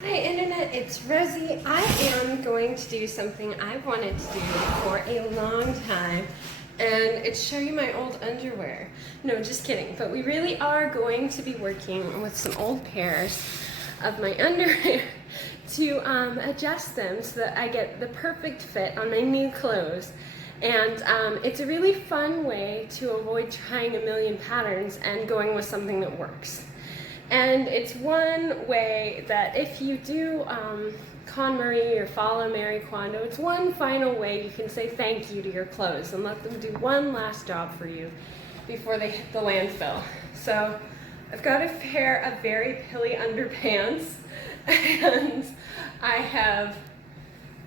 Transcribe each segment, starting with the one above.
Hi Internet, it's Rosie. I am going to do something I've wanted to do for a long time, and it's show you my old underwear. No, just kidding, but we really are going to be working with some old pairs of my underwear to adjust them so that I get the perfect fit on my new clothes. And it's a really fun way to avoid trying a million patterns and going with something that works. And it's one way that if you do KonMari or follow Marie Kondo, it's one final way you can say thank you to your clothes and let them do one last job for you before they hit the landfill. So I've got a pair of very pilly underpants, and I have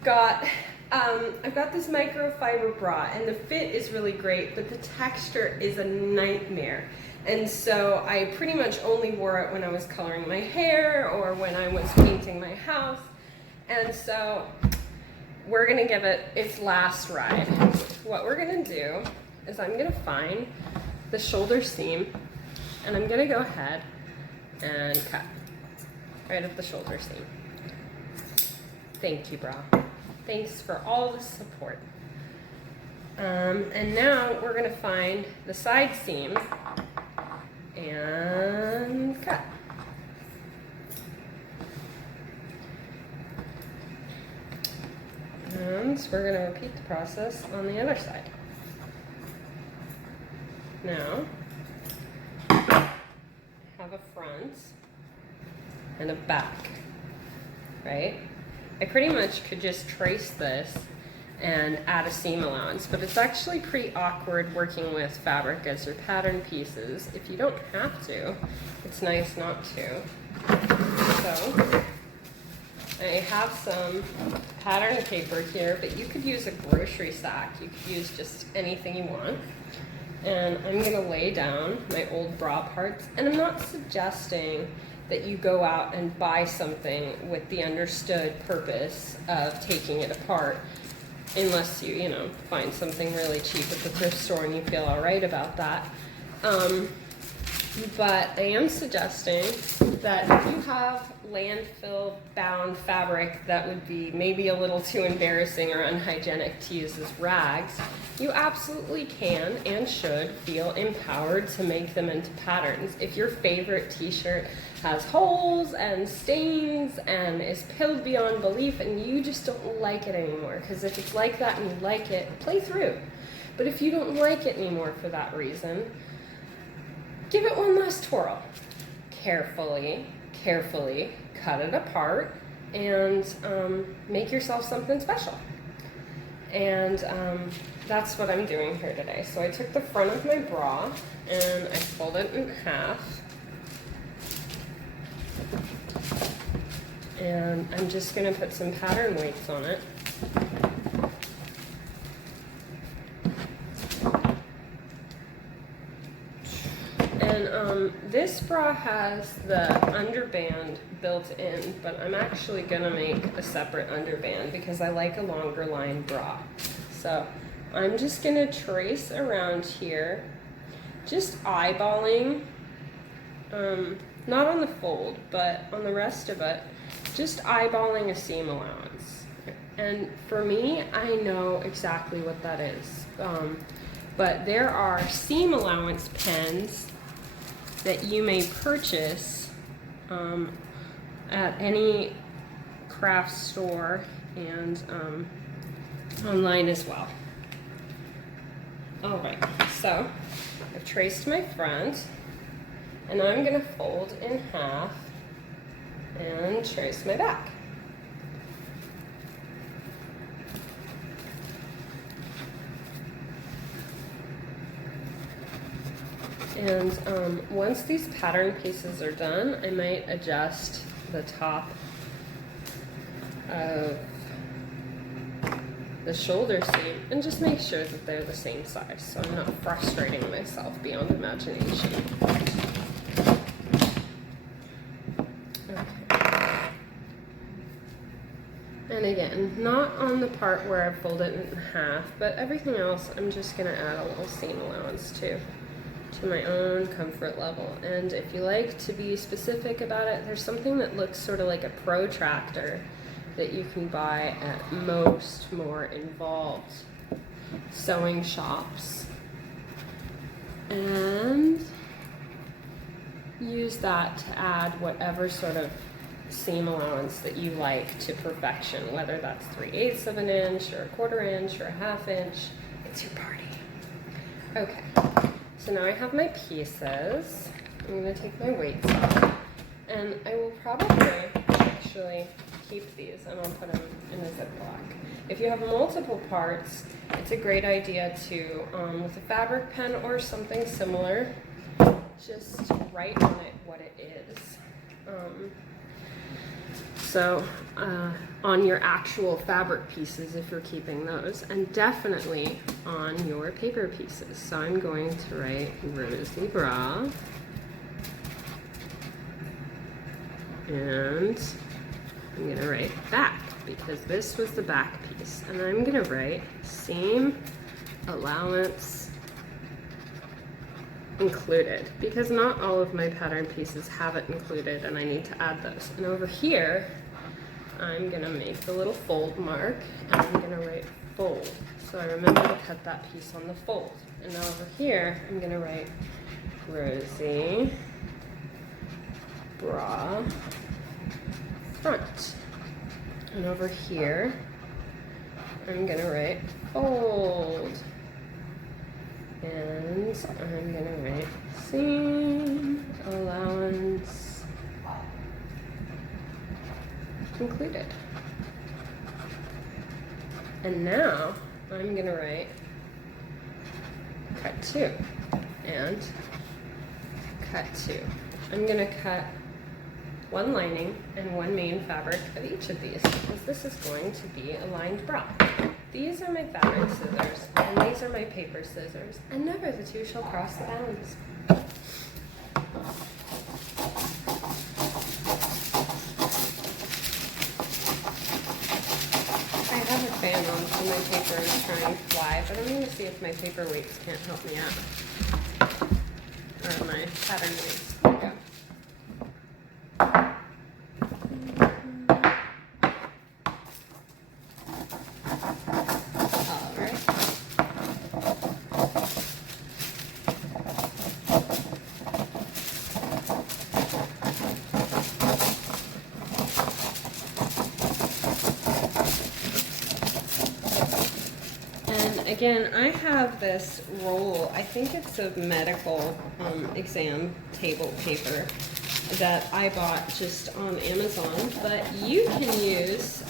got I've got this microfiber bra, and the fit is really great, but the texture is a nightmare. And so I pretty much only wore it when I was coloring my hair or when I was painting my house. And so we're gonna give it its last ride. What we're gonna do is I'm gonna find the shoulder seam, and I'm gonna go ahead and cut right at the shoulder seam. Thank you, bra. Thanks for all the support. And now we're gonna find the side seam and cut. And we're going to repeat the process on the other side. Now, have a front and a back, right? I pretty much could just trace this and add a seam allowance, but it's actually pretty awkward working with fabric as your pattern pieces. If you don't have to, it's nice not to. So I have some pattern paper here, but you could use a grocery sack. You could use just anything you want. And I'm gonna lay down my old bra parts, and I'm not suggesting that you go out and buy something with the understood purpose of taking it apart, unless you know, find something really cheap at the thrift store and you feel all right about that. But I am suggesting that if you have landfill bound fabric that would be maybe a little too embarrassing or unhygienic to use as rags, you absolutely can and should feel empowered to make them into patterns. If your favorite t-shirt has holes and stains and is pilled beyond belief and you just don't like it anymore, because if it's like that and you like it, play through. But if you don't like it anymore for that reason, give it one last twirl. Carefully cut it apart and make yourself something special. And that's what I'm doing here today. So I took the front of my bra and I folded it in half. And I'm just gonna put some pattern weights on it. And this bra has the underband built in, but I'm actually gonna make a separate underband because I like a longer line bra. So I'm just gonna trace around here, just eyeballing, not on the fold, but on the rest of it, just eyeballing a seam allowance. And for me, I know exactly what that is. But there are seam allowance pens that you may purchase at any craft store and online as well. All right, so I've traced my front, and I'm gonna fold in half and trace my back. And once these pattern pieces are done, I might adjust the top of the shoulder seam and just make sure that they're the same size, so I'm not frustrating myself beyond imagination. Okay. And again, not on the part where I fold it in half, but everything else I'm just gonna add a little seam allowance to. to my own comfort level. And if you like to be specific about it, there's something that looks sort of like a protractor that you can buy at most more involved sewing shops, and use that to add whatever sort of seam allowance that you like to perfection, whether that's 3/8 of an inch or 1/4 inch or 1/2 inch. It's your party. Okay, so now I have my pieces. I'm going to take my weights off, and I will probably actually keep these and I'll put them in a Ziploc. If you have multiple parts, it's a great idea to, with a fabric pen or something similar, just write on it what it is. So on your actual fabric pieces, if you're keeping those, and definitely on your paper pieces. So I'm going to write Rosy Bra, and I'm going to write back because this was the back piece, and I'm going to write seam allowance included, because not all of my pattern pieces have it included and I need to add those. And over here I'm going to make the little fold mark, and I'm going to write fold, so I remember to cut that piece on the fold. And now over here I'm going to write Rosy Bra front, and over here I'm going to write fold, and I'm going to write seam allowance included. And now I'm going to write cut 2 and cut 2. I'm going to cut one lining and one main fabric of each of these, because this is going to be a lined bra. These are my fabric scissors, and these are my paper scissors, and never the two shall cross the bounds. I have a fan on, so my paper is trying to fly, but I'm going to see if my paper weights can't help me out. Or my pattern weights. There we go. Again, I have this roll, I think it's of medical exam table paper that I bought just on Amazon, but you can use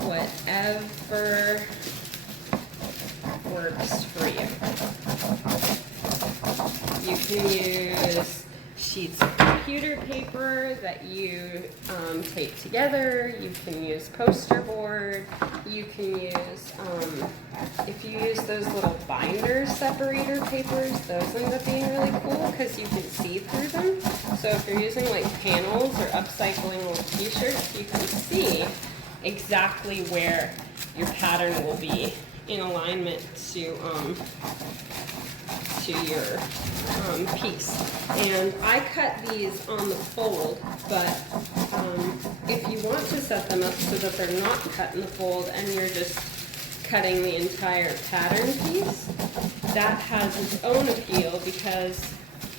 whatever works for you. You can use sheets of computer paper that you tape together. You can use poster board. You can use, if you use those little binder separator papers, those end up being really cool because you can see through them. So if you're using like panels or upcycling little t-shirts, you can see exactly where your pattern will be in alignment to your piece. And I cut these on the fold, but if you want to set them up so that they're not cut in the fold and you're just cutting the entire pattern piece, that has its own appeal, because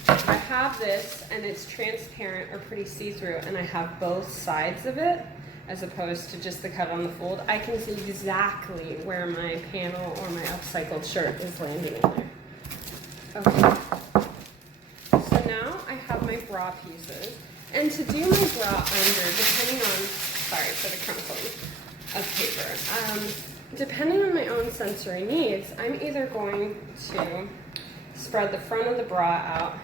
I have this and it's transparent or pretty see-through, and I have both sides of it as opposed to just the cut on the fold. I can see exactly where my panel or my upcycled shirt is landing in there. Okay, so now I have my bra pieces, and to do my bra under, depending on, sorry for the crumpling of paper, depending on my own sensory needs, I'm either going to spread the front of the bra out,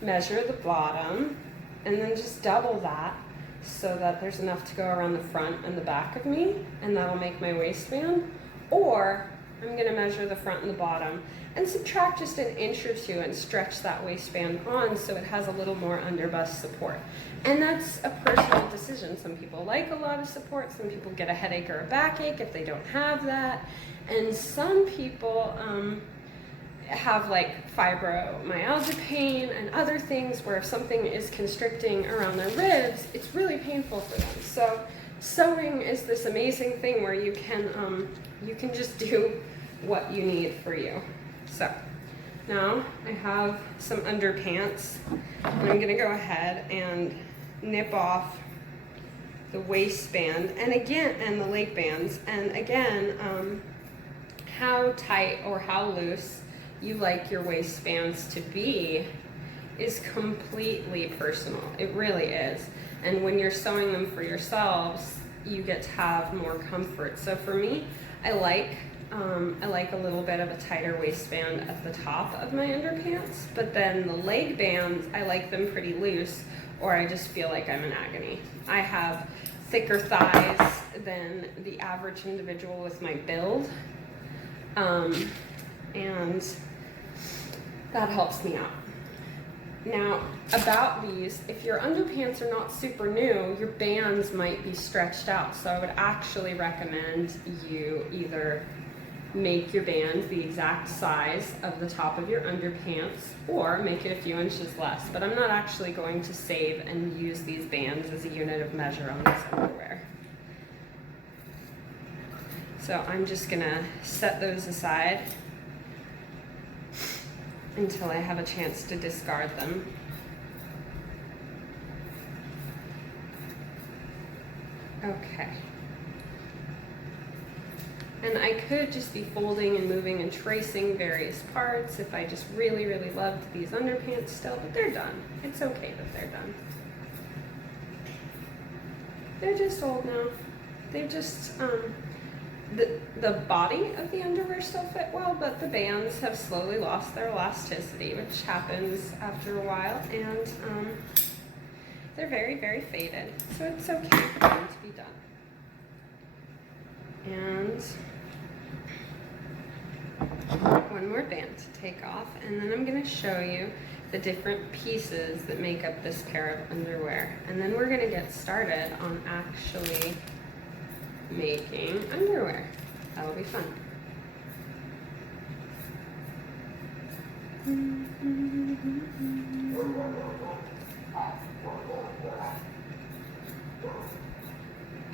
measure the bottom, and then just double that so that there's enough to go around the front and the back of me, and that'll make my waistband, or I'm going to measure the front and the bottom and subtract just 1 inch or 2 and stretch that waistband on so it has a little more under bust support. And that's a personal decision. Some people like a lot of support, some people get a headache or a backache if they don't have that, and some people have like fibromyalgia pain and other things where if something is constricting around their ribs, it's really painful for them. So sewing is this amazing thing where you can just do what you need for you. So now I have some underpants, and I'm gonna go ahead and nip off the waistband and the leg bands, and again, how tight or how loose you like your waistbands to be is completely personal. It really is. And when you're sewing them for yourselves, you get to have more comfort. So for me, I like a little bit of a tighter waistband at the top of my underpants, but then the leg bands, I like them pretty loose, or I just feel like I'm in agony. I have thicker thighs than the average individual with my build, and that helps me out. Now, about these, if your underpants are not super new, your bands might be stretched out, so I would actually recommend you either make your band the exact size of the top of your underpants or make it a few inches less. But I'm not actually going to save and use these bands as a unit of measure on this underwear. So I'm just gonna set those aside until I have a chance to discard them. Okay. And I could just be folding and moving and tracing various parts if I just really, really loved these underpants still, but they're done. It's okay that they're done. They're just old now. They've just, the body of the underwear still fit well, but the bands have slowly lost their elasticity, which happens after a while, and they're very, very faded. So it's okay for them to be done. And one more band to take off, and then I'm going to show you the different pieces that make up this pair of underwear. And then we're going to get started on actually making underwear. That'll be fun.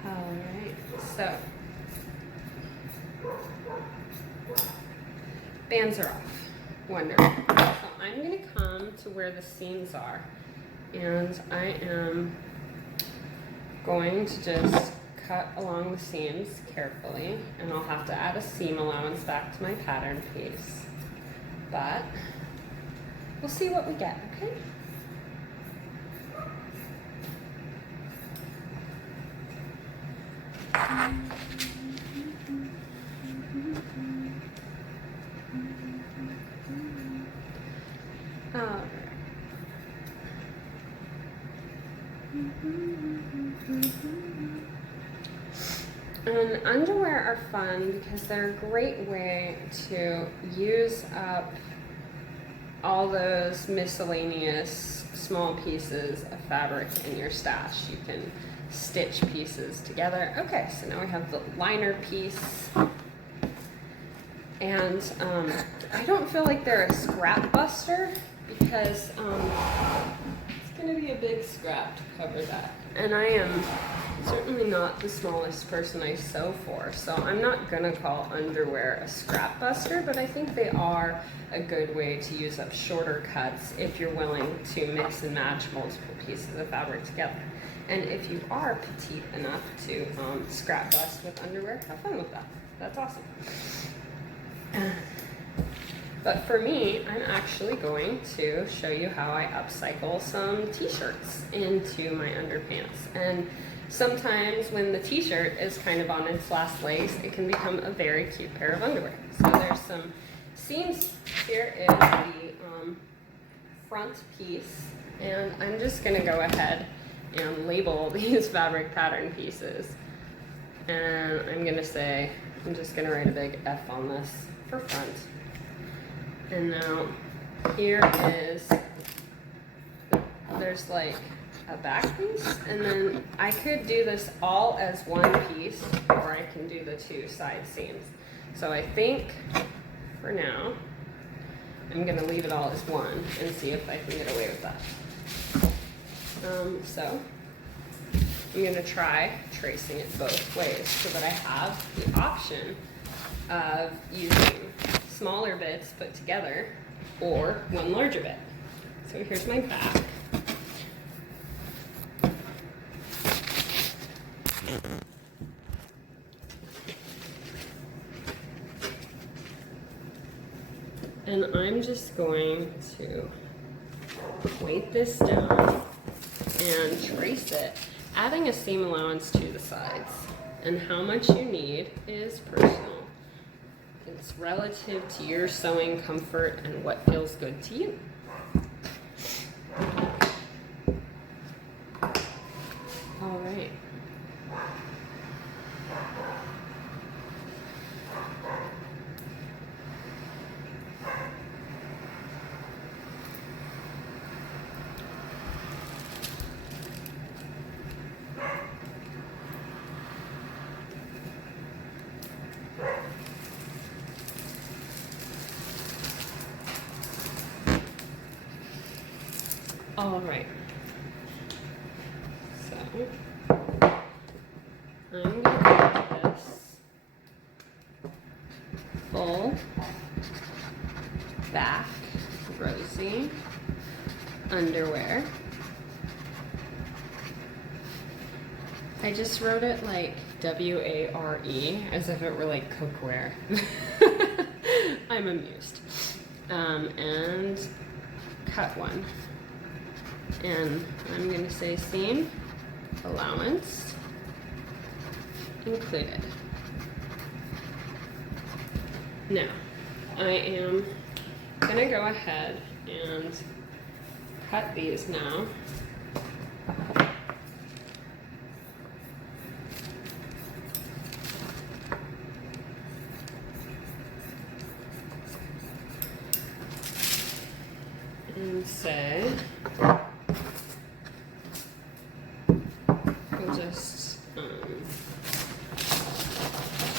Alright, so bands are off. Wonderful. So I'm going to come to where the seams are, and I am going to just cut along the seams carefully, and I'll have to add a seam allowance back to my pattern piece, but we'll see what we get, okay? And underwear are fun because they're a great way to use up all those miscellaneous small pieces of fabric in your stash. You can stitch pieces together. Okay, so now we have the liner piece. And I don't feel like they're a scrap buster because it's going to be a big scrap to cover that. And I am certainly not the smallest person I sew for, so I'm not going to call underwear a scrap buster, but I think they are a good way to use up shorter cuts if you're willing to mix and match multiple pieces of fabric together. And if you are petite enough to scrap bust with underwear, have fun with that. That's awesome. But for me, I'm actually going to show you how I upcycle some t-shirts into my underpants. And sometimes when the t-shirt is kind of on its last legs, it can become a very cute pair of underwear. So there's some seams. Here is the front piece, and I'm just going to go ahead and label these fabric pattern pieces. And I'm going to say, I'm just going to write a big F on this for front. And now here is, there's like a back piece, and then I could do this all as one piece, or I can do the two side seams. So I think for now I'm gonna leave it all as one and see if I can get away with that. So I'm gonna try tracing it both ways so that I have the option of using smaller bits put together or one larger bit. So here's my back. And I'm just going to weight this down and trace it, adding a seam allowance to the sides. And how much you need is personal. It's relative to your sewing comfort and what feels good to you. All right. All right, so I'm going to do this full back rosy underwear. I just wrote it like W-A-R-E as if it were like cookware. I'm amused. And cut one. And I'm going to say seam allowance included. Now, I am going to go ahead and cut these now. And say, we'll just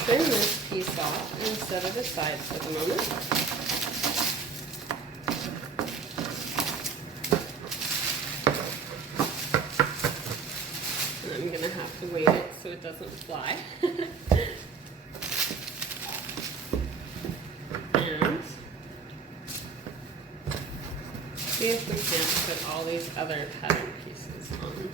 trim this piece off and set it aside for the moment. And I'm going to have to weight it so it doesn't fly. And see if we can't put all these other pattern pieces on.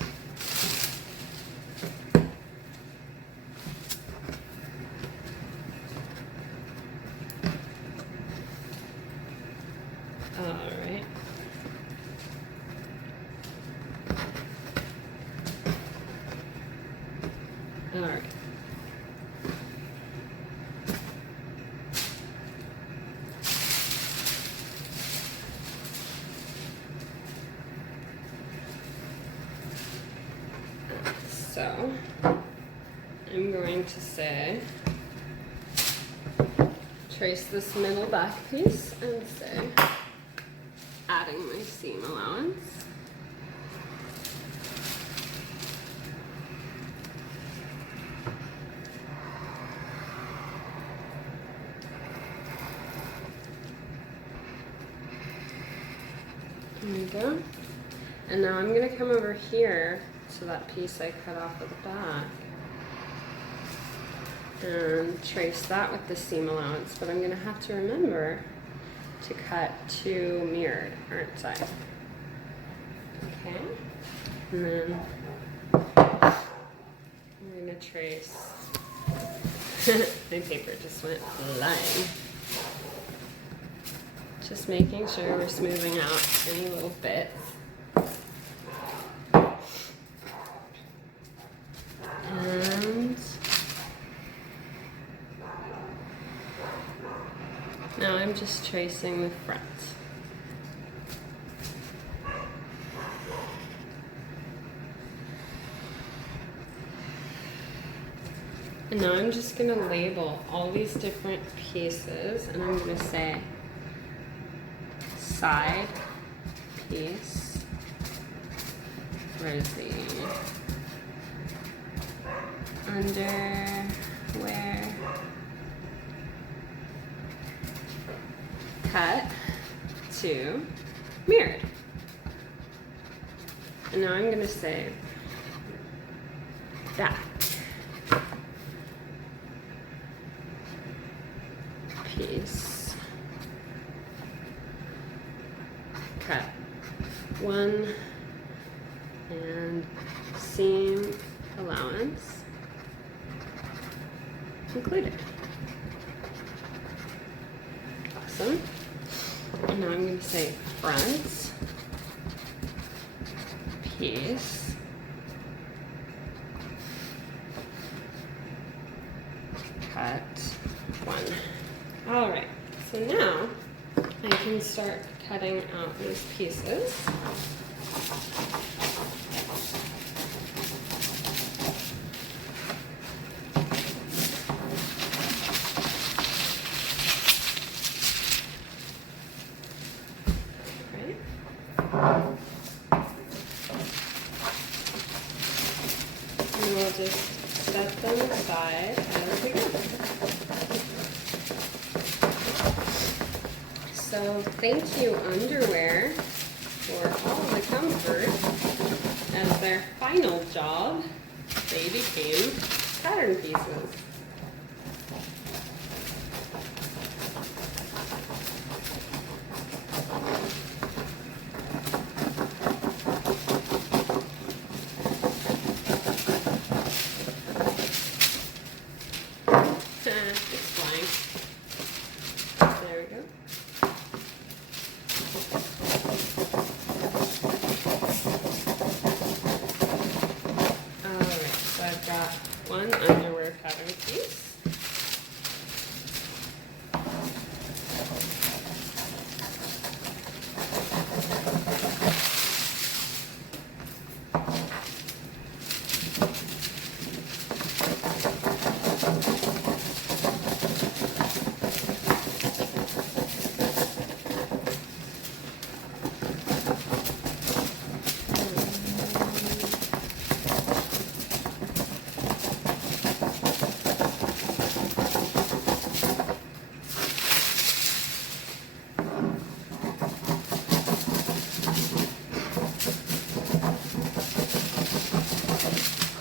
Alright. Alright. So, I'm going to say, trace this middle back piece and say, adding my seam allowance. There we go. And now I'm going to come over here to that piece I cut off of the back and trace that with the seam allowance, but I'm going to have to remember to cut two mirrored, aren't I? Okay, and then I'm going to trace, my paper just went flying. Just making sure we're smoothing out any little bits. And now I'm just tracing the front. And now I'm just going to label all these different pieces, and I'm going to say side piece rosy, underwear cut, to mirrored. And now I'm going to say back, piece, cut, 1, and seam allowance included. Awesome. And now I'm going to say front, piece, cut, 1. All right, so now I can start cutting out these pieces. And we'll just set them aside as we go. So thank you, underwear, for all the comfort. As their final job, they became pattern pieces. It's flying. There we go. Alright, so I've got one underwear pattern piece.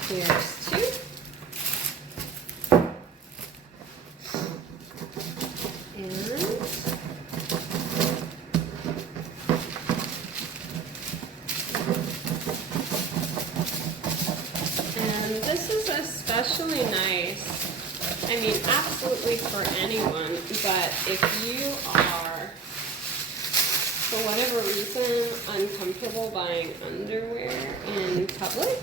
Here's 2. And this is especially nice, I mean, absolutely for anyone, but if you are, for whatever reason, uncomfortable buying underwear in public,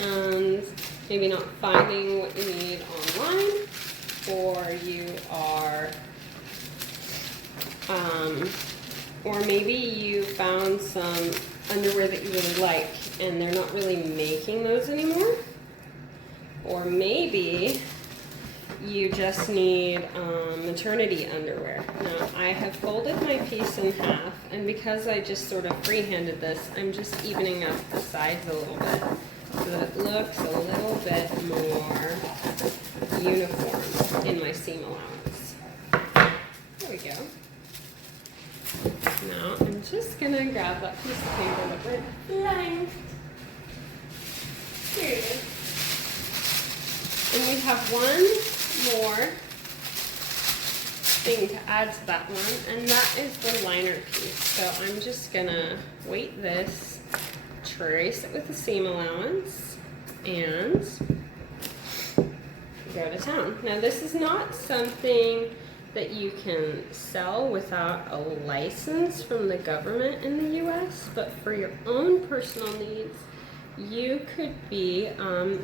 and maybe not finding what you need online, or you are, or maybe you found some underwear that you really like and they're not really making those anymore, or maybe you just need maternity underwear. Now, I have folded my piece in half, and because I just sort of freehanded this, I'm just evening up the sides a little bit so that it looks a little bit more uniform in my seam allowance. There we go. Now, I'm just gonna grab that piece of paper that went flying. Here it is. And we have one more thing to add to that one, and that is the liner piece. So I'm just gonna weight this, trace it with the seam allowance, and go to town. Now, this is not something that you can sell without a license from the government in the US, but for your own personal needs, you could be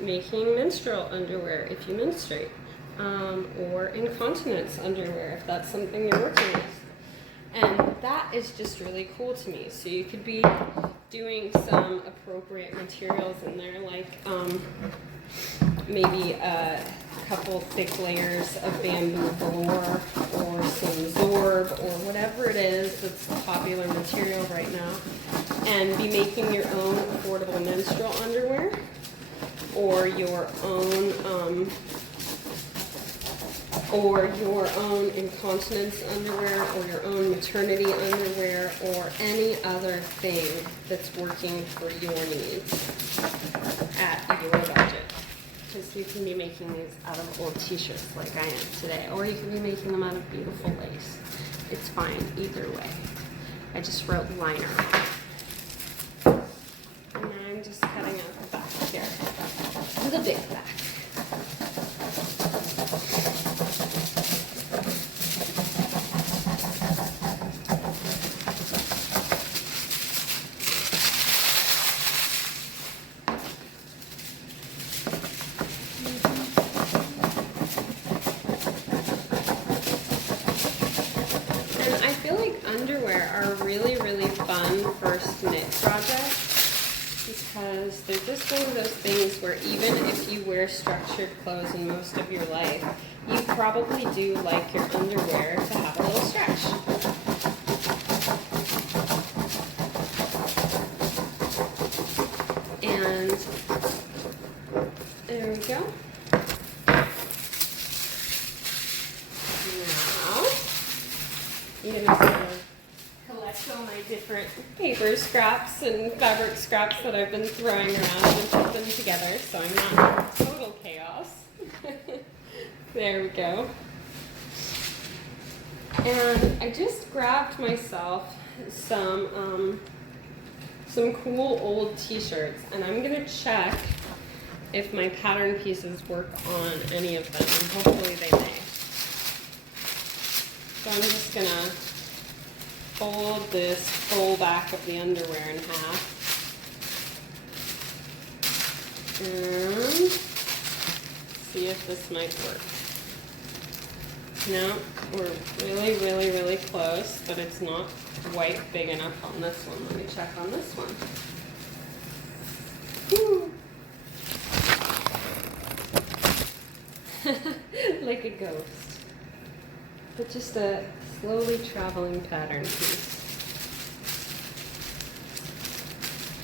making menstrual underwear if you menstruate, or incontinence underwear if that's something you're working with. And that is just really cool to me. So you could be doing some appropriate materials in there, like maybe a couple thick layers of bamboo velour or some zorb or whatever it is that's a popular material right now, and be making your own affordable menstrual underwear or your own or your own incontinence underwear, or your own maternity underwear, or any other thing that's working for your needs at your budget. Because you can be making these out of old t-shirts like I am today, or you can be making them out of beautiful lace. It's fine either way. I just wrote liner. And then I'm just cutting out the back here, the big back. Underwear are really, really fun first knit projects because they're just one of those things where even if you wear structured clothes in most of your life, you probably do like your underwear to have a little stretch. And there we go. Now, I'm going to sort of collect all my different paper scraps and fabric scraps that I've been throwing around and put them together so I'm not in total chaos. There we go. And I just grabbed myself some cool old t-shirts, and I'm going to check if my pattern pieces work on any of them, and hopefully they may. So I'm just going to fold this full back of the underwear in half. And see if this might work. No, we're really, really, really close, but it's not quite big enough on this one. Let me check on this one. Like a ghost. But just a slowly traveling pattern piece.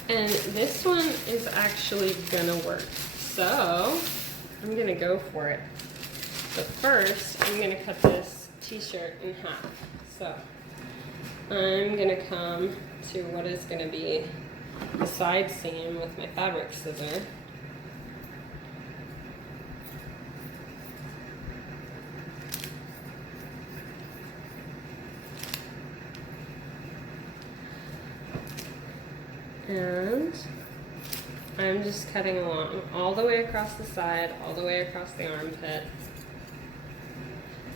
And this one is actually gonna work. So I'm gonna go for it. But first, I'm gonna cut this t-shirt in half. So I'm gonna come to what is gonna be the side seam with my fabric scissor. And I'm just cutting along all the way across the side, all the way across the armpit.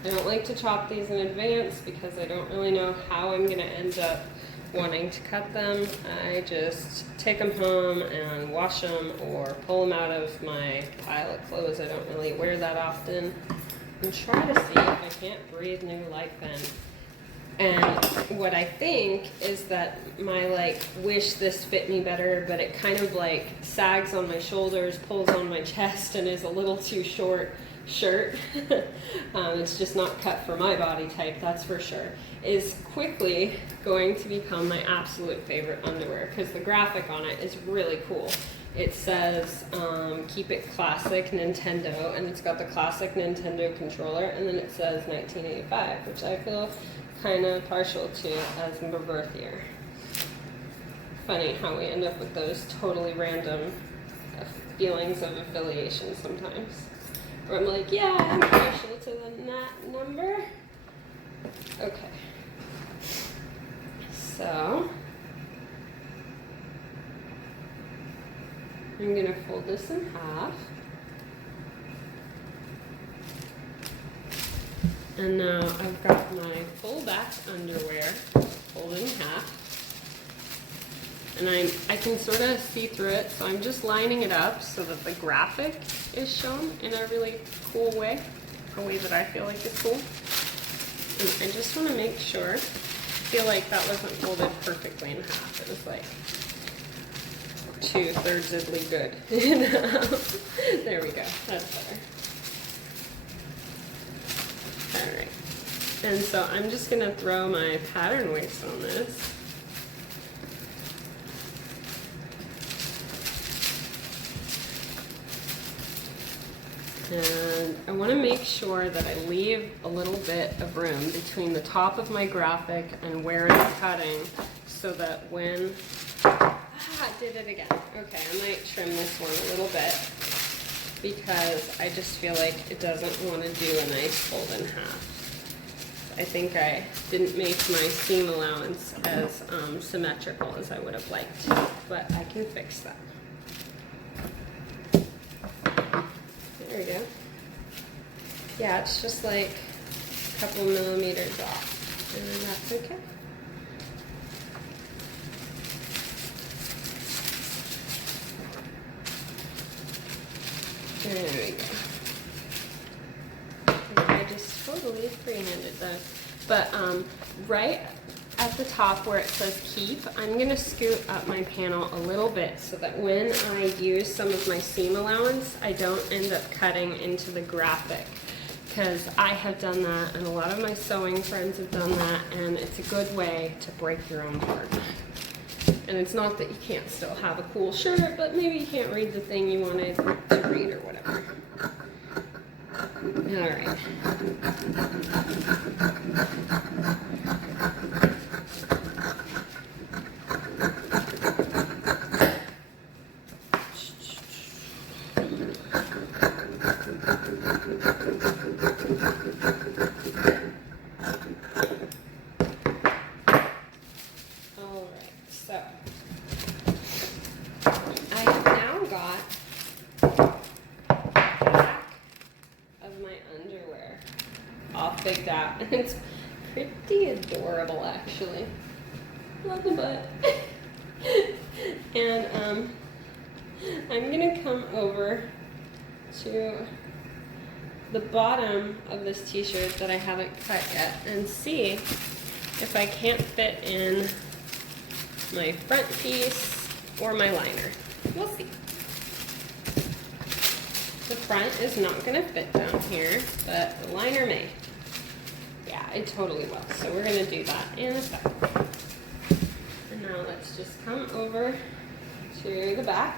I don't like to chop these in advance because I don't really know how I'm going to end up wanting to cut them. I just take them home and wash them or pull them out of my pile of clothes I don't really wear that often and try to see if I can't breathe new life in. And what I think is that my wish this fit me better, but it kind of sags on my shoulders, pulls on my chest, and is a little too short shirt. It's just not cut for my body type, that's for sure. Is quickly going to become my absolute favorite underwear because the graphic on it is really cool. It says keep it classic Nintendo, and it's got the classic Nintendo controller, and then it says 1985, which I feel kind of partial to as my birth year. Funny how we end up with those totally random feelings of affiliation sometimes. Where I'm like, yeah, I'm partial to that number. Okay. So I'm gonna fold this in half. And now I've got my full back underwear folded in half. And I can sort of see through it, so I'm just lining it up so that the graphic is shown in a really cool way, a way that I feel like is cool. And I just want to make sure, I feel like that wasn't folded perfectly in half. It was like 2/3 good. There we go, that's better. Alright, and so I'm just going to throw my pattern waist on this. And I want to make sure that I leave a little bit of room between the top of my graphic and where it's cutting, so that when, I did it again. Okay, I might trim this one a little bit because I just feel like it doesn't want to do a nice fold in half. I think I didn't make my seam allowance as symmetrical as I would have liked, but I can fix that. There we go. Yeah, it's just like a couple millimeters off, and that's okay. There we go. And I just totally freehanded those. But right at the top where it says keep, I'm going to scoot up my panel a little bit so that when I use some of my seam allowance, I don't end up cutting into the graphic. Because I have done that, and a lot of my sewing friends have done that, and it's a good way to break your own heart. And it's not that you can't still have a cool shirt, but maybe you can't read the thing you wanted to read or whatever. All right. Picked out, and it's pretty adorable actually. Love the butt. And I'm gonna come over to the bottom of this t-shirt that I haven't cut yet and see if I can't fit in my front piece or my liner. We'll see. The front is not gonna fit down here, but the liner may. Yeah, it totally will. So we're going to do that in a second. And now let's just come over to the back.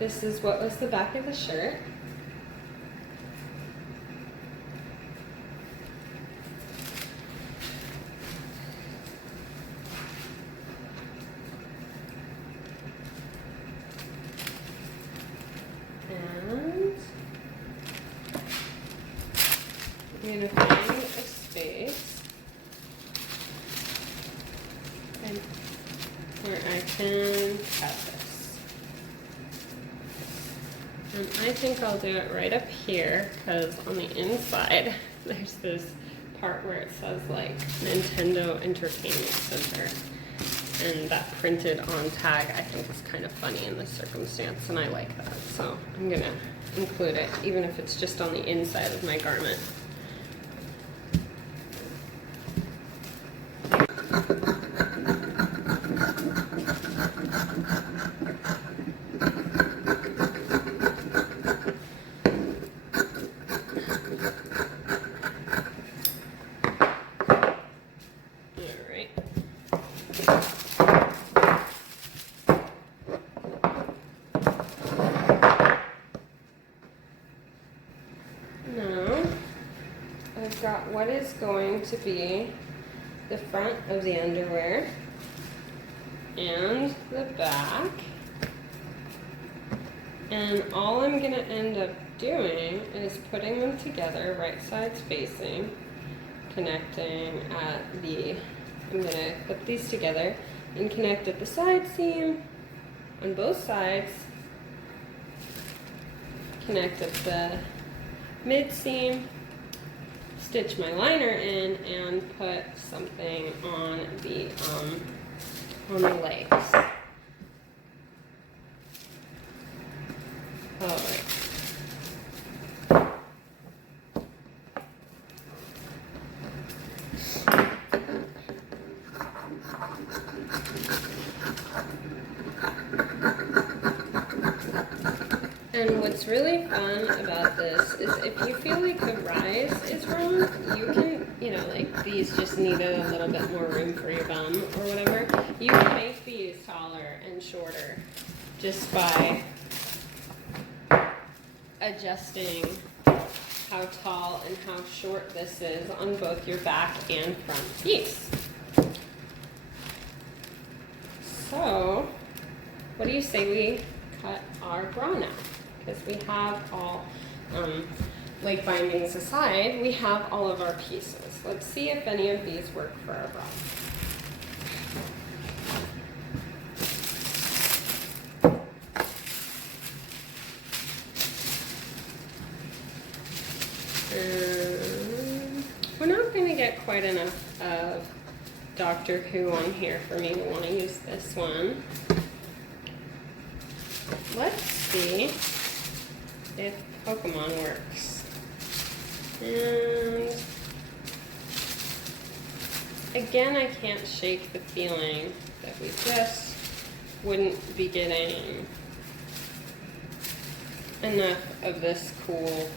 This is what was the back of the shirt. I'm going to find a space and where I can cut this. And I think I'll do it right up here, because on the inside there's this part where it says like Nintendo Entertainment Center. And that printed on tag I think is kind of funny in this circumstance, and I like that. So I'm going to include it, even if it's just on the inside of my garment. Got what is going to be the front of the underwear and the back, and all I'm going to end up doing is putting them together right sides facing, connecting at the, I'm going to clip these together and connect at the side seam on both sides, connect at the mid seam, stitch my liner in, and put something on the legs. All right. And what's really fun about this is if you feel like the rise is wrong, you can, like these just needed a little bit more room for your bum or whatever, you can make these taller and shorter just by adjusting how tall and how short this is on both your back and front piece. So, what do you say we cut our bra now? Because we have all, leg bindings aside, we have all of our pieces. Let's see if any of these work for our bra. We're not going to get quite enough of Doctor Who on here for me to want to use this one. Let's see if Pokemon works. And again, I can't shake the feeling that we just wouldn't be getting enough of this cool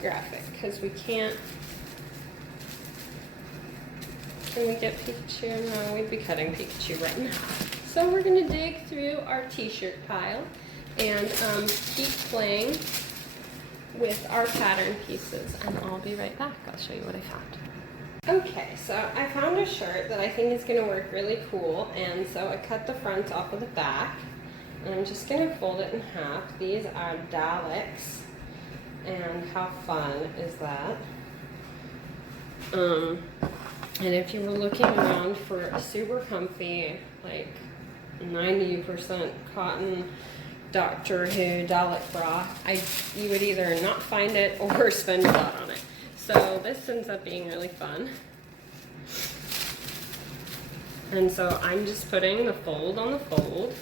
graphic, because we can't. Can we get Pikachu? No, we'd be cutting Pikachu right now. So we're going to dig through our t-shirt pile and keep playing with our pattern pieces, and I'll be right back. I'll show you what I found. Okay, so I found a shirt that I think is going to work really cool, and so I cut the front off of the back, and I'm just going to fold it in half. These are Daleks, and how fun is that? And if you were looking around for a super comfy, like 90% cotton Doctor Who Dalek bra, you would either not find it or spend a lot on it. So this ends up being really fun. And so I'm just putting the fold on the fold,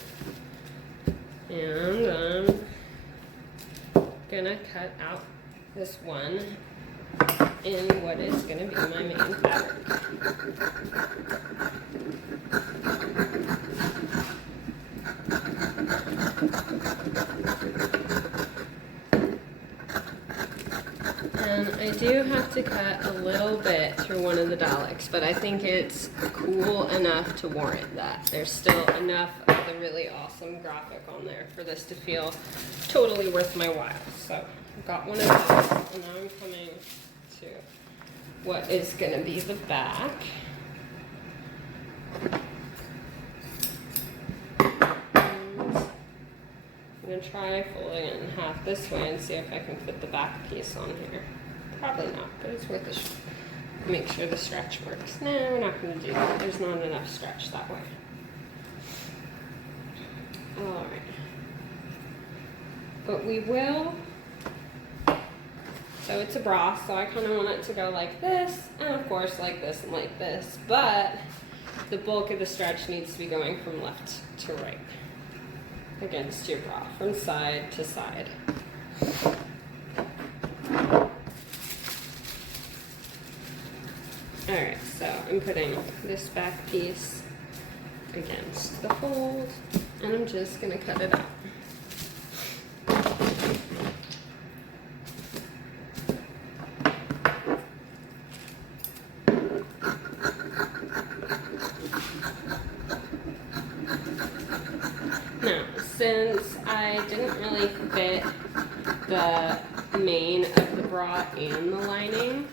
and I'm gonna cut out this one in what is going to be my main fabric. And I do have to cut a little bit through one of the Daleks, but I think it's cool enough to warrant that. There's still enough of the really awesome graphic on there for this to feel totally worth my while. So I've got one of those, and now I'm coming to what is going to be the back. And I'm going to try folding it in half this way and see if I can fit the back piece on here. Probably not, but it's worth a shot. Make sure the stretch works. No, we're not going to do that. There's not enough stretch that way. Alright. But we will. So it's a bra, so I kind of want it to go like this, and of course like this and like this, but the bulk of the stretch needs to be going from left to right against your bra, from side to side. Alright, so I'm putting this back piece against the fold, and I'm just going to cut it out. Now, since I didn't really fit the mane of the bra and the lining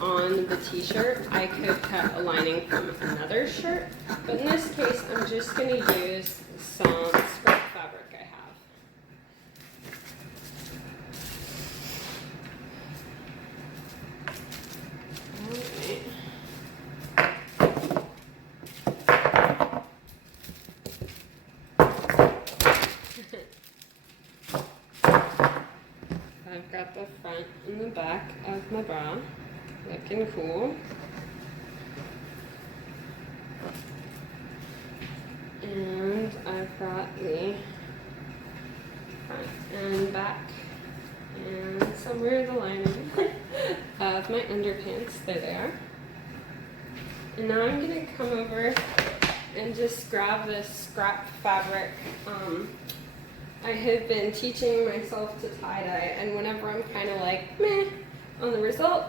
on the t-shirt, I could cut a lining from another shirt, but in this case I'm just going to use some scrap fabric I have. Alright. I've got the front and the back of my bra looking cool. And I've got the front and back and somewhere the lining of my underpants. There they are. And now I'm going to come over and just grab this scrap fabric. I have been teaching myself to tie-dye, and whenever I'm kind of like meh on the result,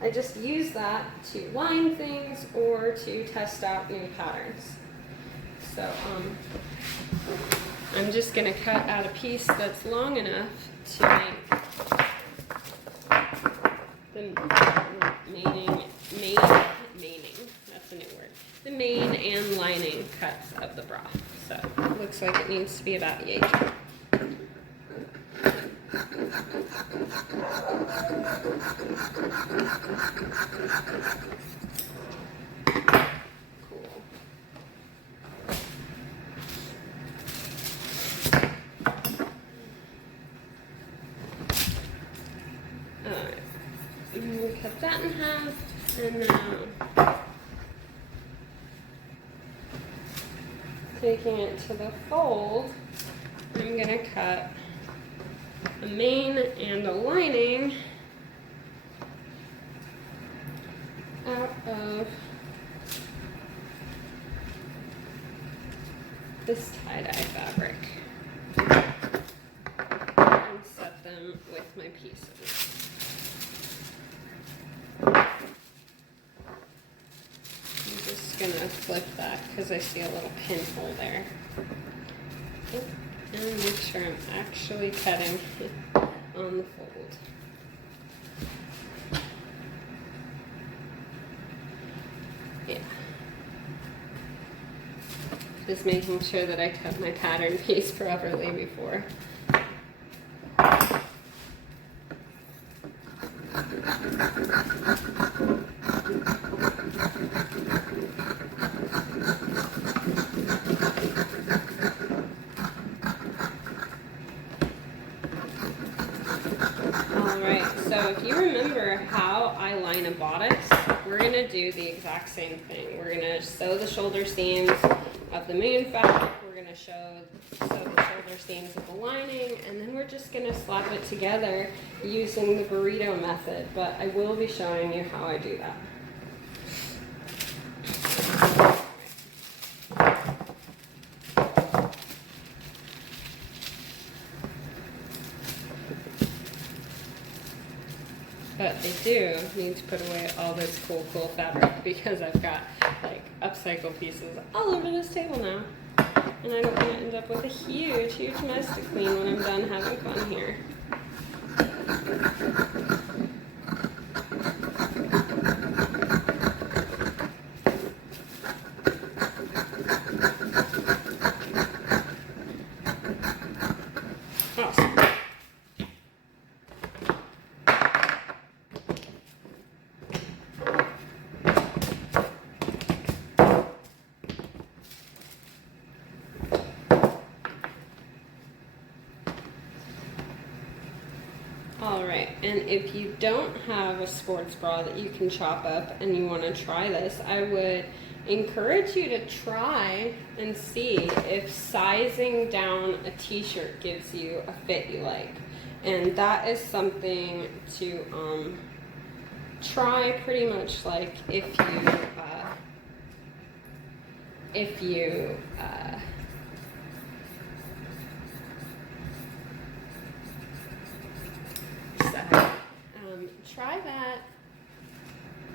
I just use that to line things or to test out new patterns. So I'm just going to cut out a piece that's long enough to make the main and lining cuts of the bra. So it looks like it needs to be about yay. I'm going to cut that in half, and now taking it to the fold, I'm going to cut a main and a lining out of this tie-dye fabric and set them with my pieces. I'm just going to flip that because I see a little pinhole there. And make sure I'm actually cutting on the fold. Yeah. Just making sure that I cut my pattern piece properly before. Alright, so if you remember how I line a bodice, we're going to do the exact same thing. We're going to sew the shoulder seams of the main fabric, we're going to sew the shoulder seams of the lining, and then we're just going to slap it together using the burrito method, but I will be showing you how I do that. But they do need to put away all this cool fabric because I've got like upcycle pieces all over this table now. And I don't want to end up with a huge mess to clean when I'm done having fun here. Awesome. Alright, and if you don't have a sports bra that you can chop up and you want to try this, I would encourage you to try and see if sizing down a t-shirt gives you a fit you like. And that is something to try pretty much like if you try that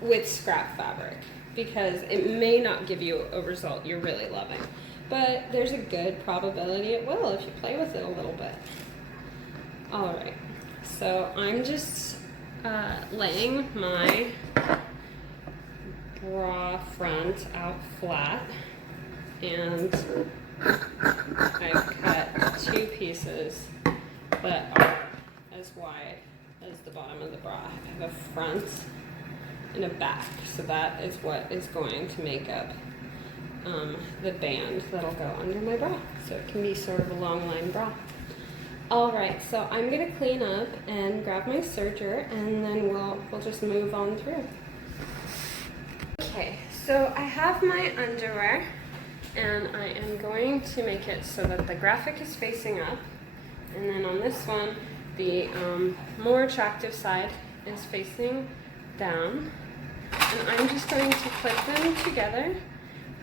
with scrap fabric because it may not give you a result you're really loving, but there's a good probability it will if you play with it a little bit. Alright, so I'm just laying my bra front out flat, and I've cut two pieces that are as wide as the bottom of the bra. I have a front and a back, so that is what is going to make up the band that'll go under my bra, so it can be sort of a long line bra. Alright, so I'm going to clean up and grab my serger, and then we'll just move on through. Okay, so I have my underwear, and I am going to make it so that the graphic is facing up, and then on this one the more attractive side is facing down, and I'm just going to clip them together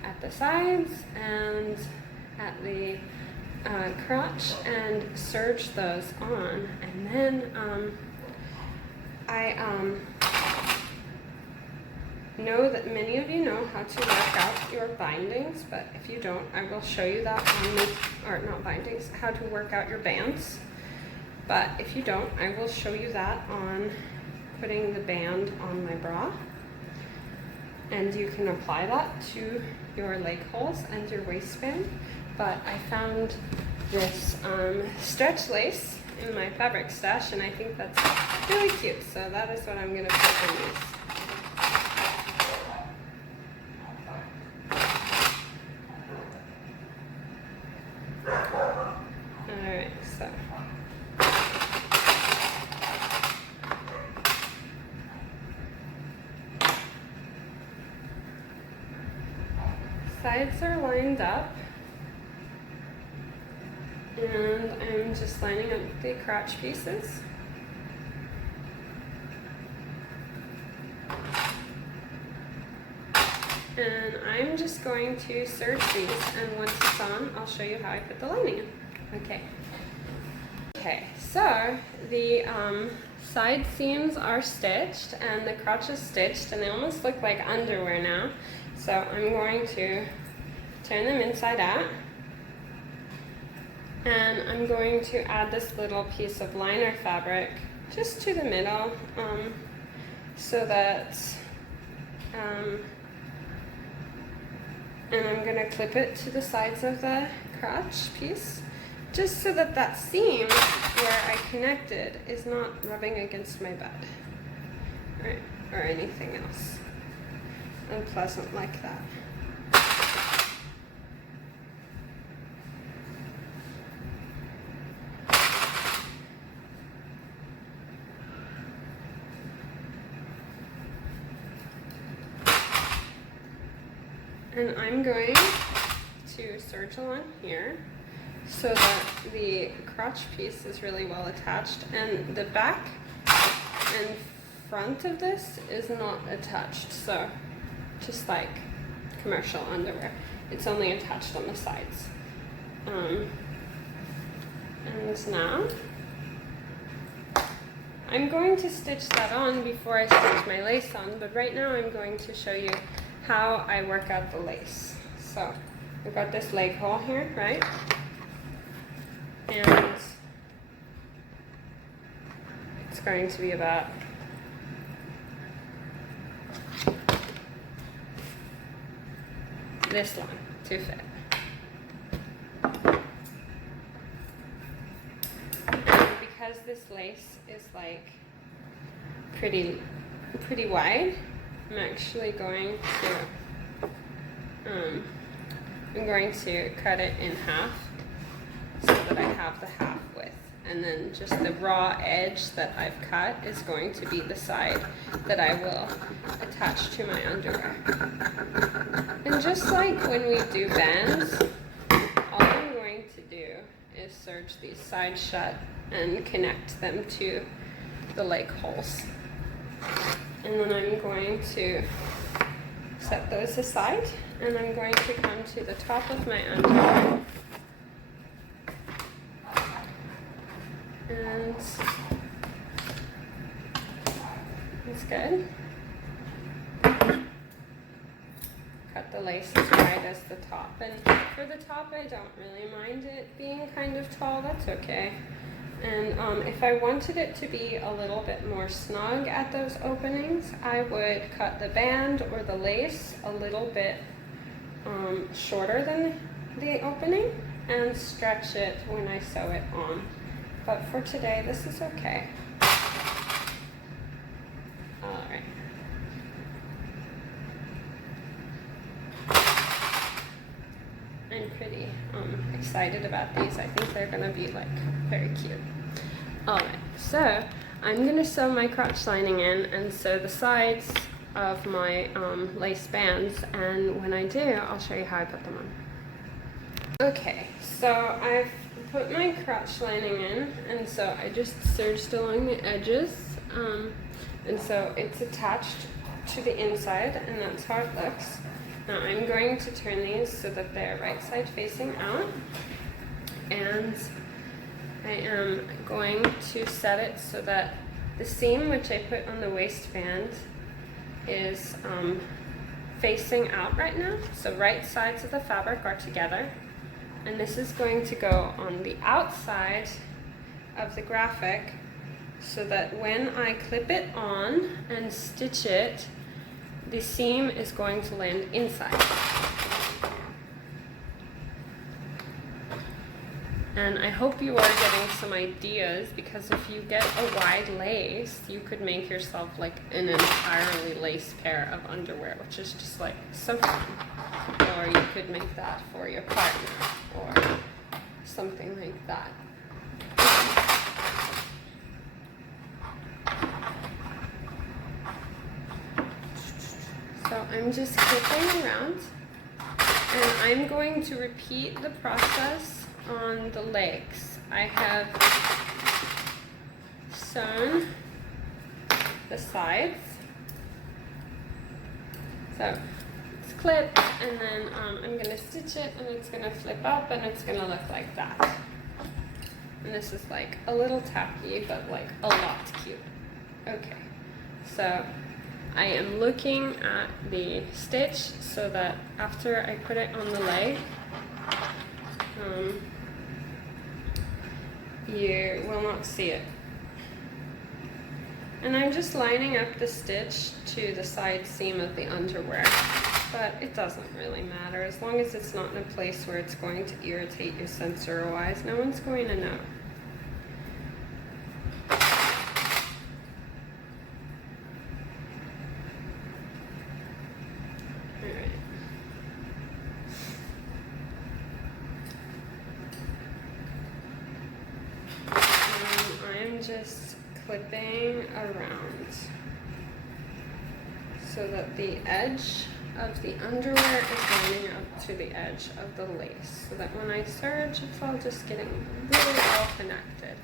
at the sides and at the crotch and serge those on, and then know that many of you know how to work out your bindings, but if you don't, I will show you that on the, or not bindings, how to work out your bands. But if you don't, I will show you that on putting the band on my bra. And you can apply that to your leg holes and your waistband. But I found this stretch lace in my fabric stash, and I think that's really cute. So that is what I'm going to put on these. Alright, so sides are lined up, and I'm just lining up the crotch pieces. And I'm just going to serge these, and once it's on, I'll show you how I put the lining in. Okay, so the side seams are stitched and the crotch is stitched, and they almost look like underwear now. So I'm going to turn them inside out, and I'm going to add this little piece of liner fabric just to the middle, so that, and I'm going to clip it to the sides of the crotch piece, just so that that seam where I connected is not rubbing against my bed, right, or anything else unpleasant like that. And I'm going to serge along here so that the crotch piece is really well attached, and the back and front of this is not attached, so just like commercial underwear, it's only attached on the sides. And now I'm going to stitch that on before I stitch my lace on, but right now I'm going to show you how I work out the lace. So we've got this leg hole here, right? And it's going to be about this long to fit. And because this lace is like pretty wide, I'm actually going to cut it in half so that I have the half width, and then just the raw edge that I've cut is going to be the side that I will attach to my underwear. And just like when we do bands, all I'm going to do is serge these sides shut and connect them to the leg holes. And then I'm going to set those aside, and I'm going to come to the top of my underwear. And it's good. Cut the lace as wide as the top, and for the top I don't really mind it being kind of tall, that's okay. And if I wanted it to be a little bit more snug at those openings, I would cut the band or the lace a little bit shorter than the opening and stretch it when I sew it on. But for today, this is okay. Alright. I'm pretty excited about these. I think they're gonna be like very cute. Alright, so I'm gonna sew my crotch lining in and sew the sides of my lace bands, and when I do, I'll show you how I put them on. Okay, so I've put my crotch lining in, and so I just serged along the edges, and so it's attached to the inside, and that's how it looks. Now I'm going to turn these so that they're right side facing out, and I am going to set it so that the seam which I put on the waistband is facing out right now. So right sides of the fabric are together. And this is going to go on the outside of the graphic so that when I clip it on and stitch it, the seam is going to land inside. And I hope you are getting some ideas, because if you get a wide lace, you could make yourself like an entirely lace pair of underwear, which is just like so fun. Or you could make that for your partner or something like that. So I'm just clipping around, and I'm going to repeat the process on the legs. I have sewn the sides. So it's clipped, and then I'm going to stitch it, and it's going to flip up, and it's going to look like that. And this is like a little tacky, but like a lot cute. Okay, so I am looking at the stitch so that after I put it on the leg, you will not see it. And I'm just lining up the stitch to the side seam of the underwear, but it doesn't really matter as long as it's not in a place where it's going to irritate your sensor or eyes. No one's going to know. Just clipping around so that the edge of the underwear is lining up to the edge of the lace, so that when I serge, it's all just getting really well connected.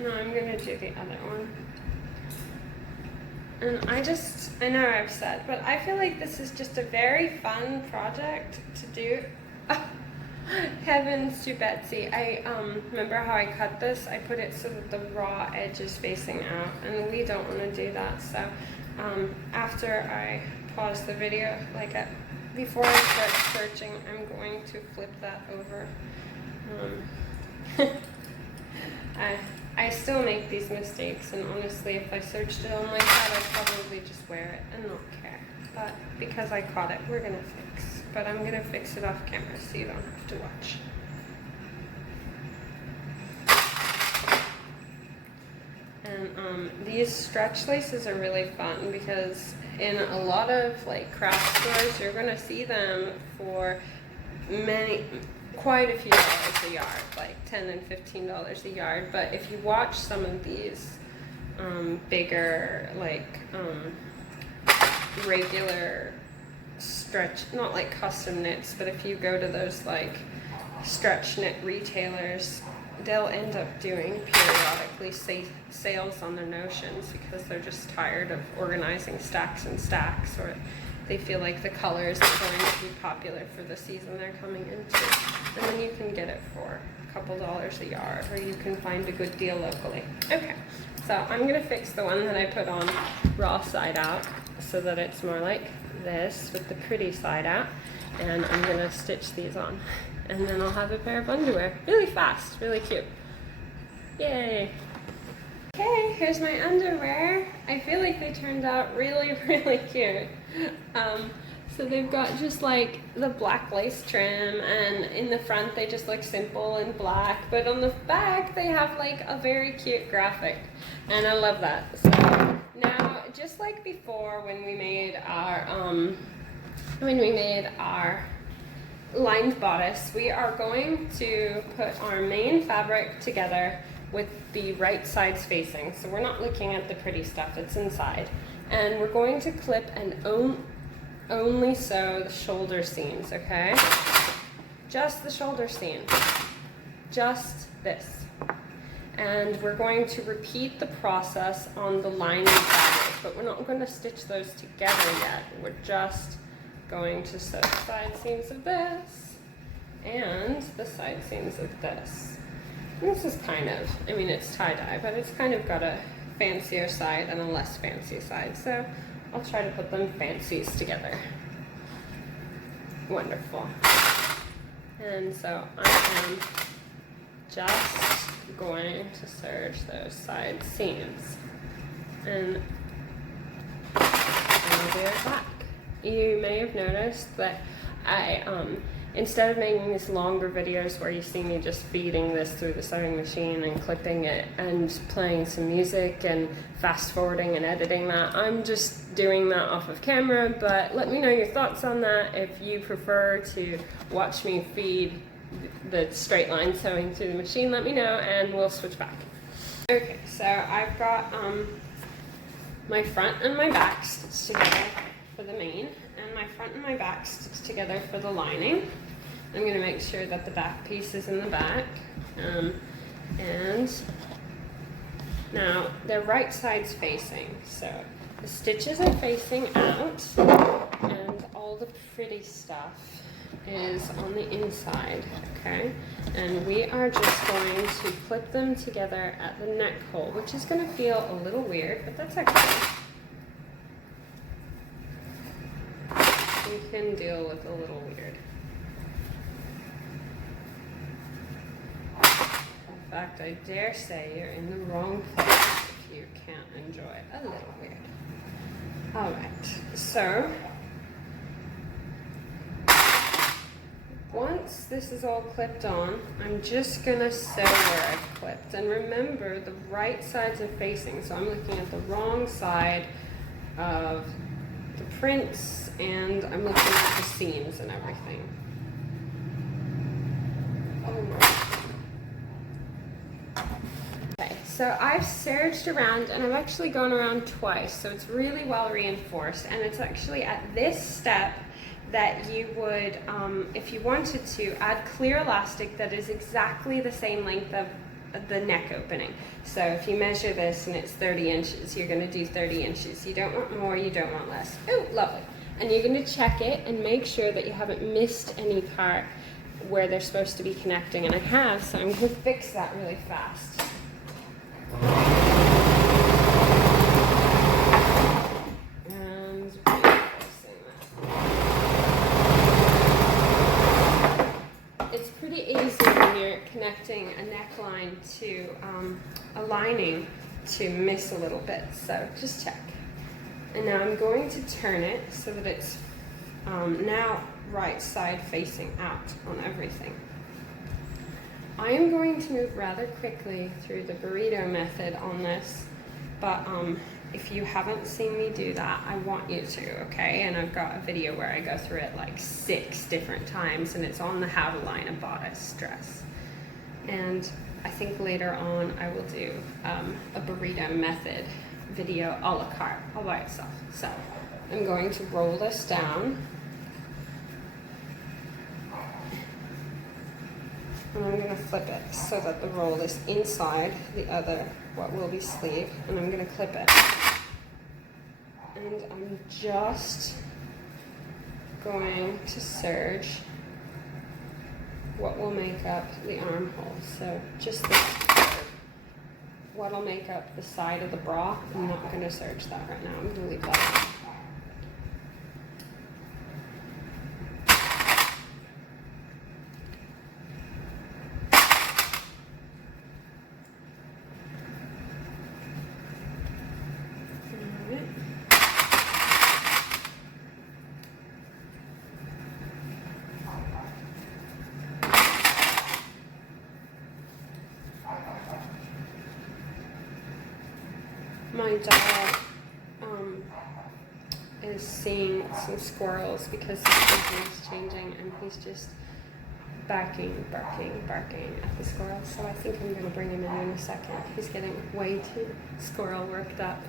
Now I'm gonna do the other one. And I know I've said, but I feel like this is just a very fun project to do. Oh, heavens to Betsy. I remember how I cut this? I put it so that the raw edge is facing out, and we don't want to do that. So after I pause the video, before I start searching, I'm going to flip that over. I still make these mistakes, and honestly, if I searched it on like that, I'd probably just wear it and not care. But because I caught it, we're gonna fix. But I'm gonna fix it off camera so you don't have to watch. And these stretch laces are really fun because in a lot of like craft stores, you're gonna see them for quite a few dollars a yard, like $10 and $15 a yard. But if you watch some of these bigger, like regular stretch, not like custom knits, but if you go to those like stretch knit retailers, they'll end up doing periodically sales on their notions because they're just tired of organizing stacks and stacks, or they feel like the colors are going to be popular for the season they're coming into. And then you can get it for a couple dollars a yard, or you can find a good deal locally. Okay, so I'm gonna fix the one that I put on raw side out so that it's more like this with the pretty side out. And I'm gonna stitch these on. And then I'll have a pair of underwear. Really fast, really cute. Yay. Okay, here's my underwear. I feel like they turned out really, really cute. So they've got just like the black lace trim, and in the front they just look simple and black, but on the back they have like a very cute graphic, and I love that. So now, just like before when we made our lined bodice, we are going to put our main fabric together with the right sides facing. So we're not looking at the pretty stuff that's inside. And we're going to clip and only sew the shoulder seams, okay? Just the shoulder seam. Just this. And we're going to repeat the process on the lining fabric, but we're not going to stitch those together yet. We're just going to sew the side seams of this and the side seams of this. And this is kind of, I mean, it's tie-dye, but it's kind of got a fancier side and a less fancy side, so I'll try to put them fancies together. Wonderful. And so I am just going to serge those side seams, and I'll be right back. You may have noticed that I instead of making these longer videos where you see me just feeding this through the sewing machine and clipping it and playing some music and fast forwarding and editing that, I'm just doing that off of camera. But let me know your thoughts on that. If you prefer to watch me feed the straight line sewing through the machine, let me know and we'll switch back. Okay, so I've got my front and my back stitched together for the main, and my front and my back stitched together for the lining. I'm going to make sure that the back piece is in the back, and now they're right sides facing, so the stitches are facing out and all the pretty stuff is on the inside, okay? And we are just going to clip them together at the neck hole, which is going to feel a little weird, but that's okay. You can deal with a little weird. In fact, I dare say you're in the wrong place if you can't enjoy a little weird. Alright, so once this is all clipped on, I'm just going to sew where I've clipped. And remember, the right sides are facing, so I'm looking at the wrong side of the prints, and I'm looking at the seams and everything. Oh my. Okay, so I've serged around, and I've actually gone around twice, so it's really well reinforced, and it's actually at this step that you would, if you wanted to, add clear elastic that is exactly the same length of the neck opening. So if you measure this and it's 30 inches, you're going to do 30 inches. You don't want more, you don't want less. Oh, lovely. And you're going to check it and make sure that you haven't missed any part where they're supposed to be connecting. And I have, so I'm going to fix that really fast. Connecting a neckline to a lining to miss a little bit, so just check. And now I'm going to turn it so that it's now right side facing out on everything. I am going to move rather quickly through the burrito method on this, but if you haven't seen me do that, I want you to, okay? And I've got a video where I go through it like 6 different times, and it's on the how to line a bodice dress. And I think later on I will do a burrito method video a la carte, all by itself. So I'm going to roll this down, and I'm going to flip it so that the roll is inside the other, what will be sleeve, and I'm going to clip it. And I'm just going to serge what will make up the armhole. So just this curve. What'll make up the side of the bra. I'm not going to serge that right now. I'm going to leave that. My dog is seeing some squirrels because the season is changing, and he's just barking at the squirrel, so I think I'm going to bring him in a second. He's getting way too squirrel worked up.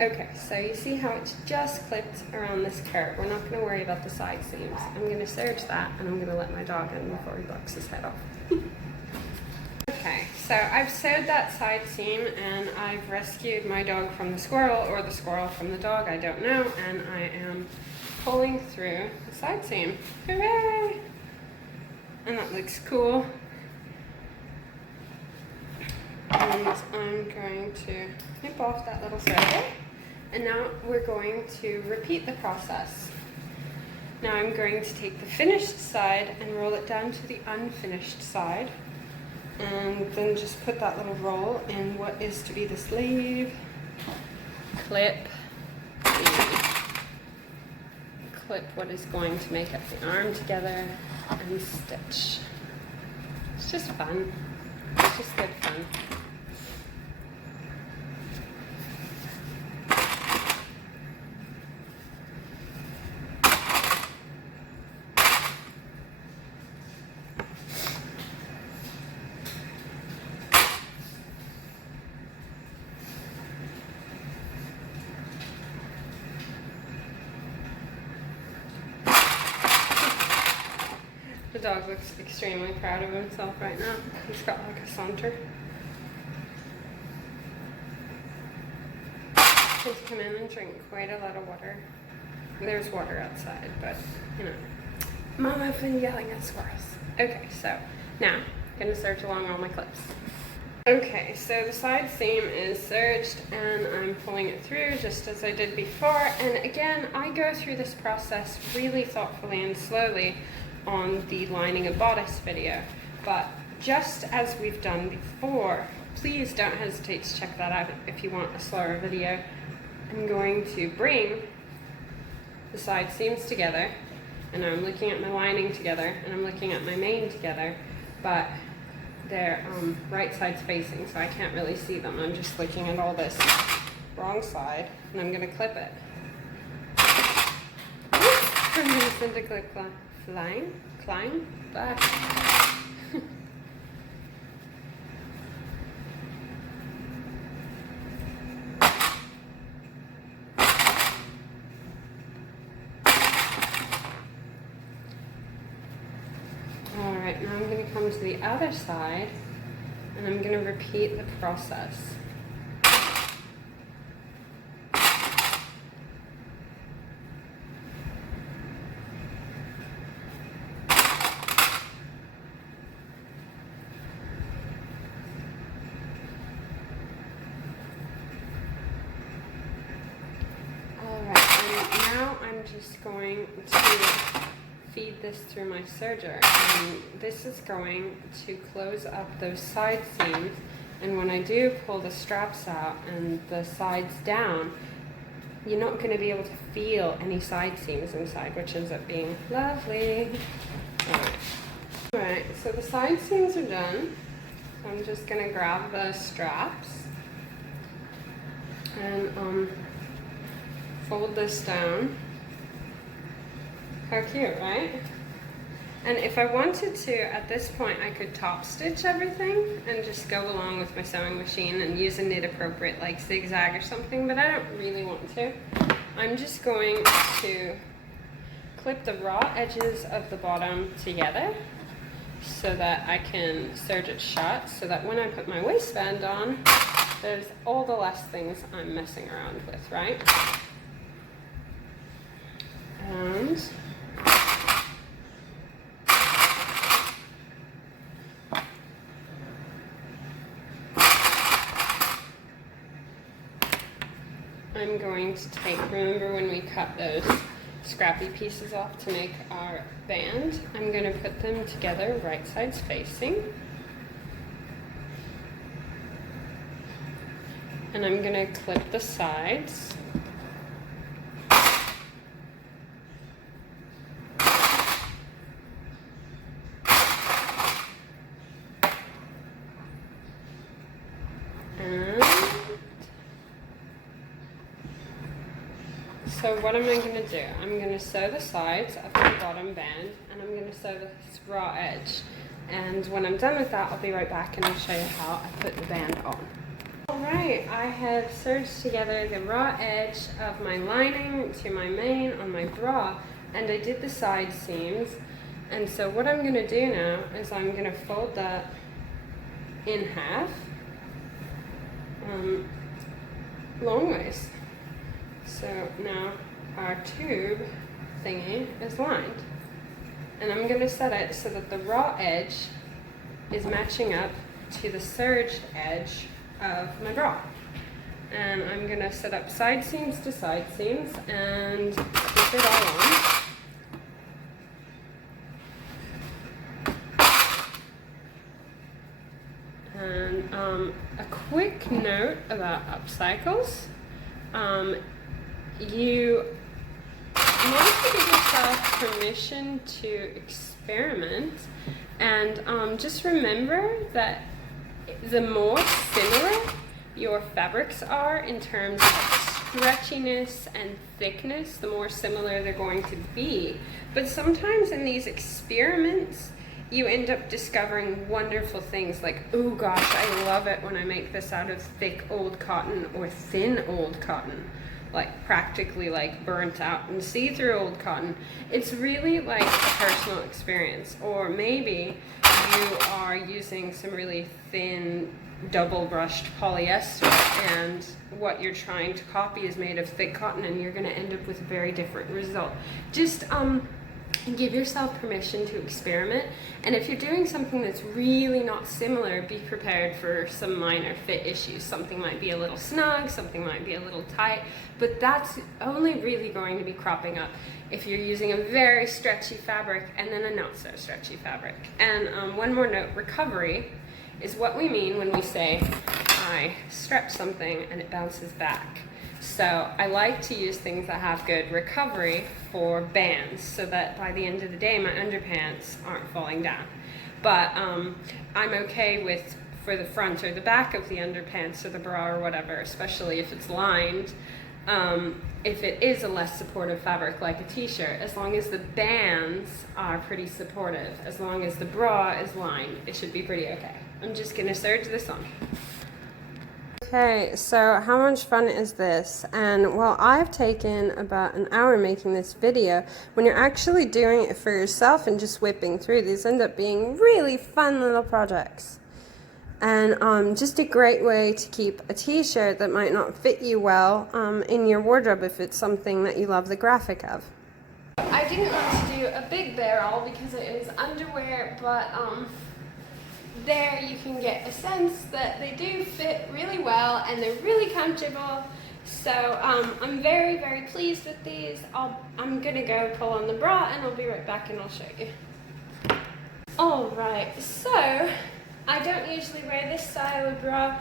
Okay, so you see how it's just clipped around this curve. We're not going to worry about the side seams. I'm going to serge that, and I'm going to let my dog in before he bucks his head off. Okay, so I've sewed that side seam, and I've rescued my dog from the squirrel, or the squirrel from the dog, I don't know, and I am pulling through the side seam. Hooray! And that looks cool. And I'm going to nip off that little circle. And now we're going to repeat the process. Now I'm going to take the finished side and roll it down to the unfinished side. And then just put that little roll in what is to be the sleeve. Clip what is going to make up the arm together, and stitch. It's just fun. It's just good fun. The dog looks extremely proud of himself right now. He's got like a saunter. He's come in and drink quite a lot of water. There's water outside, but you know, Mama's been yelling at squirrels. Okay, so now I'm gonna serge along all my clips. Okay, so the side seam is serged, and I'm pulling it through just as I did before. And again, I go through this process really thoughtfully and slowly on the lining a bodice video, but just as we've done before, please don't hesitate to check that out if you want a slower video. I'm going to bring the side seams together, and I'm looking at my lining together, and I'm looking at my mane together, but they're right sides facing, so I can't really see them. I'm just looking at all this wrong side, and I'm going to clip it. I'm going to send a clip climb back. Alright, now I'm going to come to the other side, and I'm going to repeat the process. I'm just going to feed this through my serger, and this is going to close up those side seams, and when I do pull the straps out and the sides down, you're not going to be able to feel any side seams inside, which ends up being lovely. Alright, so the side seams are done. So I'm just going to grab the straps and fold this down. How cute, right? And if I wanted to, at this point, I could top stitch everything and just go along with my sewing machine and use a knit appropriate like zigzag or something, but I don't really want to. I'm just going to clip the raw edges of the bottom together so that I can serge it shut, so that when I put my waistband on, there's all the less things I'm messing around with, right? And I'm going to take, remember when we cut those scrappy pieces off to make our band, I'm going to put them together right sides facing. And I'm going to clip the sides. So what am I going to do? I'm going to sew the sides of my bottom band, and I'm going to sew this raw edge. And when I'm done with that, I'll be right back and I'll show you how I put the band on. Alright, I have serged together the raw edge of my lining to my main on my bra, and I did the side seams. And so what I'm going to do now is I'm going to fold that in half, long ways. So now our tube thingy is lined. And I'm going to set it so that the raw edge is matching up to the serged edge of my bra. And I'm going to set up side seams to side seams and keep it all on. And a quick note about upcycles. You want to give yourself permission to experiment, and just remember that the more similar your fabrics are in terms of stretchiness and thickness, the more similar they're going to be. But sometimes in these experiments, you end up discovering wonderful things like, oh gosh, I love it when I make this out of thick old cotton or thin old cotton, like practically like burnt out and see-through old cotton. It's really like a personal experience. Or maybe you are using some really thin double brushed polyester, and what you're trying to copy is made of thick cotton, and you're going to end up with a very different result. Just give yourself permission to experiment, and if you're doing something that's really not similar, be prepared for some minor fit issues. Something might be a little snug, something might be a little tight, but that's only really going to be cropping up if you're using a very stretchy fabric and then a not so stretchy fabric. And one more note, recovery is what we mean when we say I stretch something and it bounces back. So I like to use things that have good recovery for bands, so that by the end of the day my underpants aren't falling down. But I'm okay with, for the front or the back of the underpants or the bra or whatever, especially if it's lined, if it is a less supportive fabric like a t-shirt, as long as the bands are pretty supportive, as long as the bra is lined, it should be pretty okay. I'm just going to serge this on. Okay, so how much fun is this? And well, I've taken about an hour making this video. When you're actually doing it for yourself and just whipping through, these end up being really fun little projects. And just a great way to keep a t-shirt that might not fit you well in your wardrobe if it's something that you love the graphic of. I didn't want to do a big barrel because it is underwear, but there you can get a sense that they do fit really well and they're really comfortable. So I'm very, very pleased with these. I'm gonna go pull on the bra and I'll be right back and I'll show you. Alright, so I don't usually wear this style of bra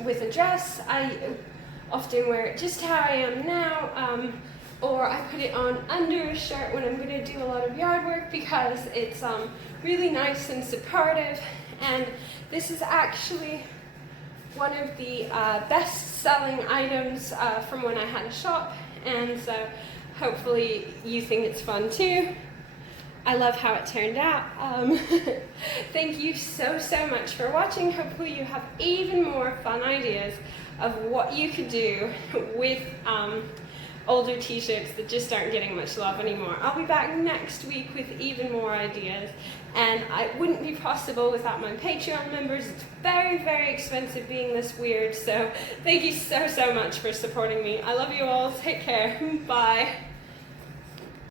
with a dress. I often wear it just how I am now, or I put it on under a shirt when I'm going to do a lot of yard work because it's really nice and supportive. And this is actually one of the best-selling items from when I had a shop, and so hopefully you think it's fun too. I love how it turned out. Thank you so much for watching. Hopefully you have even more fun ideas of what you could do with older t-shirts that just aren't getting much love anymore. I'll be back next week with even more ideas, and it wouldn't be possible without my Patreon members. It's very, very expensive being this weird, so thank you so much for supporting me. I love you all. Take care. Bye.